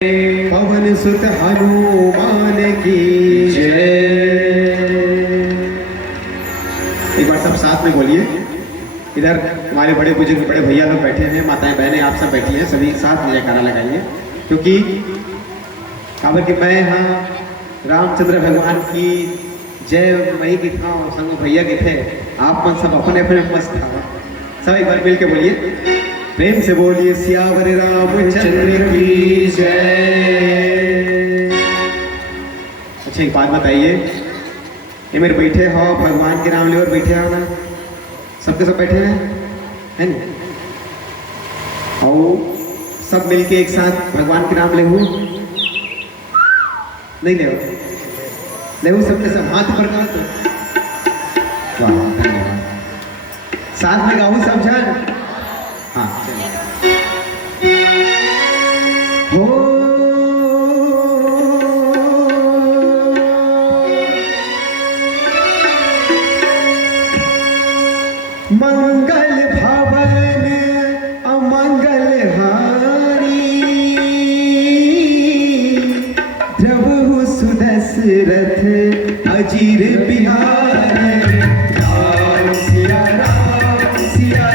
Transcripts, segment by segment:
पवन सुत हनुमान की जय। एक बार सब साथ में बोलिए। इधर हमारे बड़े बुजुर्ग बड़े भैया लोग बैठे हैं, माताएं बहनें आप सब बैठी हैं, सभी साथ में जयकारा लगाइए। क्योंकि खबर कि मैं यहाँ रामचंद्र भगवान की जय मई की था और संग भैया के थे, आप मन सब अपने अपने मस्त था। सब एक बार मिल के बोलिए, प्रेम से बोलिए सियावर रामचंद्र की जय। अच्छा एक बात बताइए, ये मेरे बैठे हो भगवान के नाम ले और बैठे हो ना, सबके सब बैठे हैं है ना, और सब मिलके एक साथ भगवान के नाम ले नहीं ले सबके सब हाथ ऊपर कर दो। वाह धन्यवाद। साथ में गाऊं सब जन। हाँ हो मंगल भवन अमंगल हारी, प्रभु सुदशरथ अजीर बिहारी। राम सिया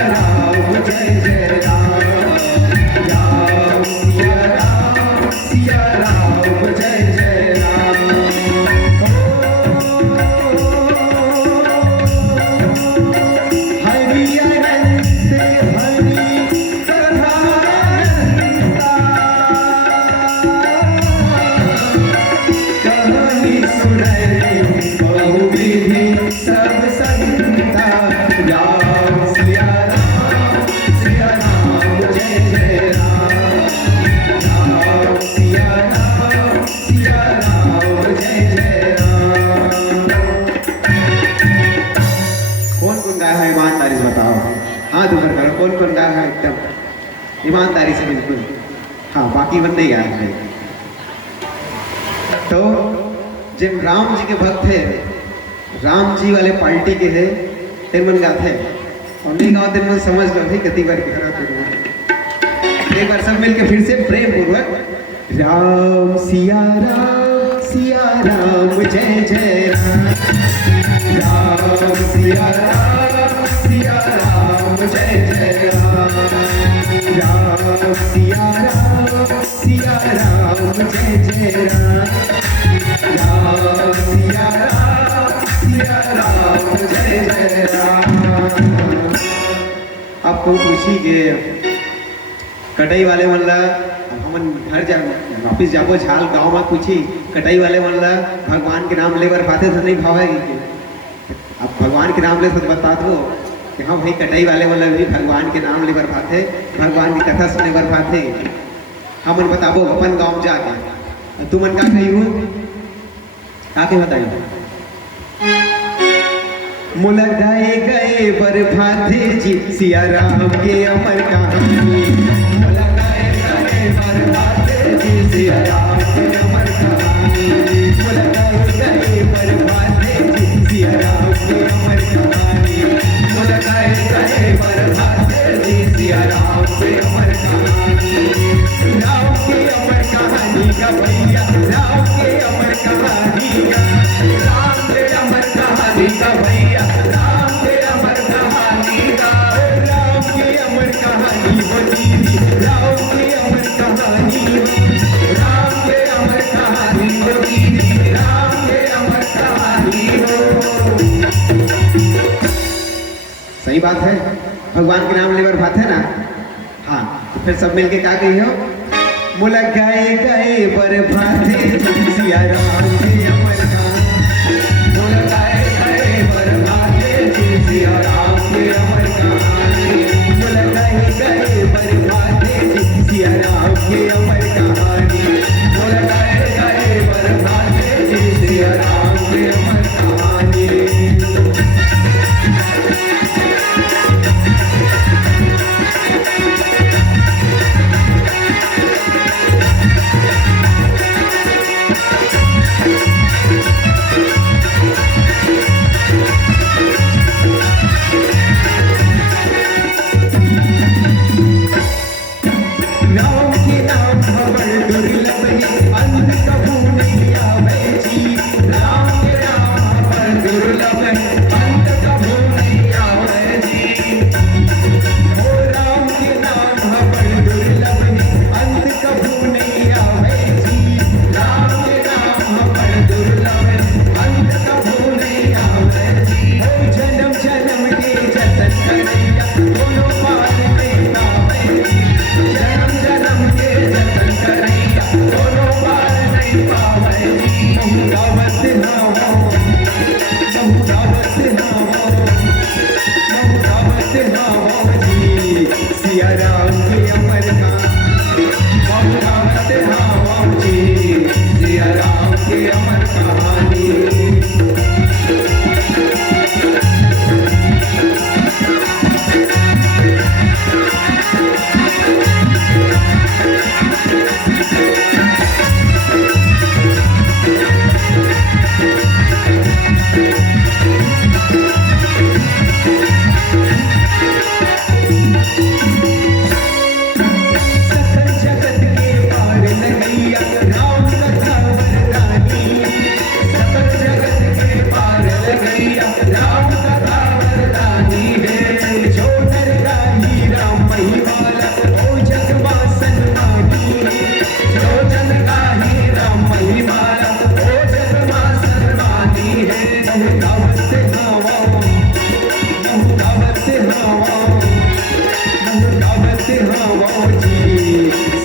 राम जय जय राम। राम सिया राम जय जय राम। हरि अनंत हरि सदानंदा, कहानी सुनाए बहुविधि सब संता। राम सिया राम जय जय राम। राम सिया राम जय जय राम। कौन कौन गाया है ईमानदारी से बताओ, हाथ ऊपर करो, कौन कौन गाया है एकदम ईमानदारी से बिल्कुल। हाँ बाकी बंदे गाए हैं। तो जब राम जी के भक्त थे, राम जी वाले पार्टी के है तेन मन गाते और नहीं गाओ तेन मन समझ लो नहीं कति बार की तरह। एक बार सब मिलके फिर से प्रेम पूर्वक, राम सिया राम जय जय राम। राम सिया राम जय जय राम। राम सिया राम जय जय राम। राम सिया राम जय जय राम। आपको पूछी के कटाई वाले वाला हमन घर जा वापिस जाबो झाल गाँव में पूछी कटाई वाले वाला भगवान के नाम लेकर पाते तो नहीं भावेगी। अब भगवान के नाम ले तो बता दो कि हाँ भाई कटाई वाले वाला भी भगवान के नाम लेकर पाते, भगवान की कथा सुने बर पाते। हमन बताबो अपन गाँव जाके तू मन का कही हूँ आके बताइए। मुला गाए गए बर भाते जी सिया राम के अमर कहानी। मुला गाए गए बर भाते जी सिया राम के अमर कहानी। मुला गाए गए बर भाते जी सिया राम के अमर कहानी। मुला गाए गए बर भाते जी सिया राम के अमर कहानी। राम के अमर कहानी का भैया, राम के अमर कहानी का, राम के अमर कहानी का भैया, राम के अमर कहानी का। राम के अमर कहानी हो दीदी, राम के अमर कहानी हो। राम के अमर कहानी हो दीदी, राम के अमर कहानी हो। सही बात है, भगवान के नाम लेवर बात है ना। हाँ तो फिर सब मिलके क्या कही हो, मुला गाए गए बर भाते सिया राम के अमर कहानी। मुला गाए गए बर भाते सिया राम के अमर कहानी। मुला गाए गए बर भाते सिया राम के अमर कहानी। मुला गाए गए बर भाते सिया राम के अमर कहानी। जतन कन्हैया दोनों पार नहीं पावे जन्म जन्म के जतन कन्हैया दोनों पार नहीं पावे गावत नामो जी सिया राम के अमर कहानी गावत नामो जी सिया राम के अमर कहानी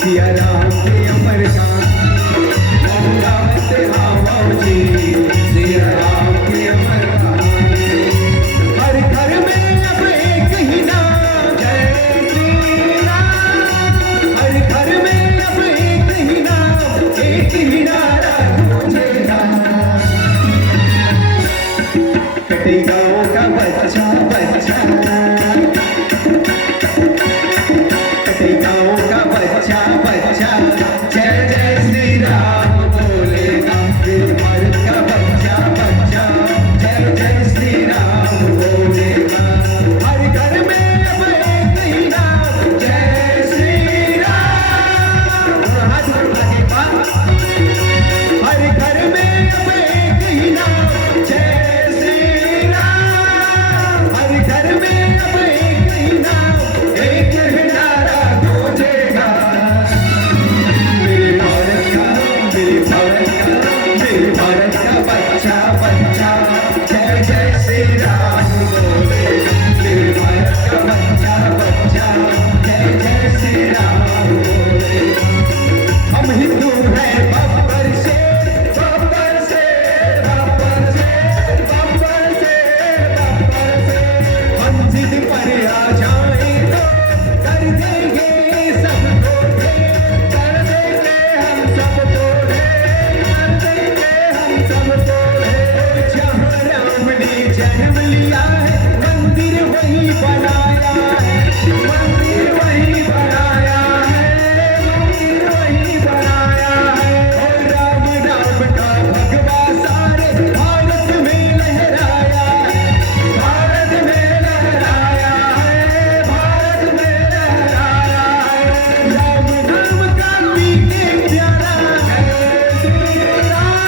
सिया राम के अमर कहानी गावत नामो जी सिया राम के अमर कहानी हर घर में अब एक ही नाम जय श्री राम हर घर में अब एक ही नाम एक ही नारा गूंजेगा कटे गाँव का बच्चा बच्चा बच्चा बच्चा जय जय श्री राम बोलेगा फिर भारत का बच्चा बच्चा जय जय श्री राम बोलेगा हर घर में अब एक ही नाम जय श्री राम हाथ उठा के बात हर घर में अब एक ही नाम जय श्री राम हर घर में अब एक ही नाम एक ही नारा गूंजेगा भारत का बच्चा बच्चा जय जय श्री राम बोलेगा मेरे भारत का बच्चा बच्चा जय जय श्री राम बोलेगा हम हिंदू हैं बब्बर से बब्बर से बब्बर से बब्बर से बब्बर से हम जिद पर आ जाए तो कर देंगे सबको कर देंगे हम सबको जन्म लिया है मंदिर वही बनाया है मंदिर वही बनाया है मंदिर वही बनाया है और राम नाम का भगवा सारे भारत में लहराया है भारत में लहराया है भारत में लहराया है राम नाम का मीठे प्यारा है श्री राम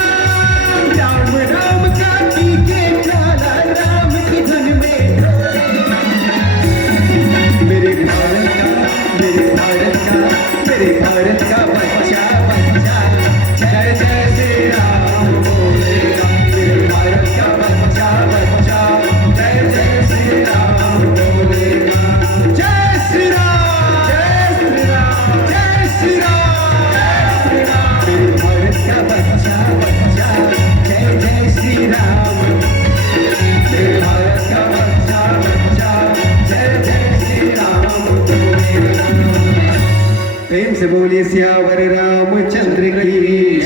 राम नाम का मीठे प्यारा राम की धुन में मेरे भारत का मेरे भारत का बच्चा बच्चा जय जय श्री राम बोलेगा मेरे भारत का बच्चा बच्चा जय जय श्री राम बोलेगा जय श्री राम जय श्री राम जय श्री राम जय श्री राम मेरे भारत का बच्चा बच्चा जय जय श्री राम मेरे भारत का बच्चा बच्चा जय जय श्री राम बोलेगा प्रेम से बोलिए सियावर रामचंद्र की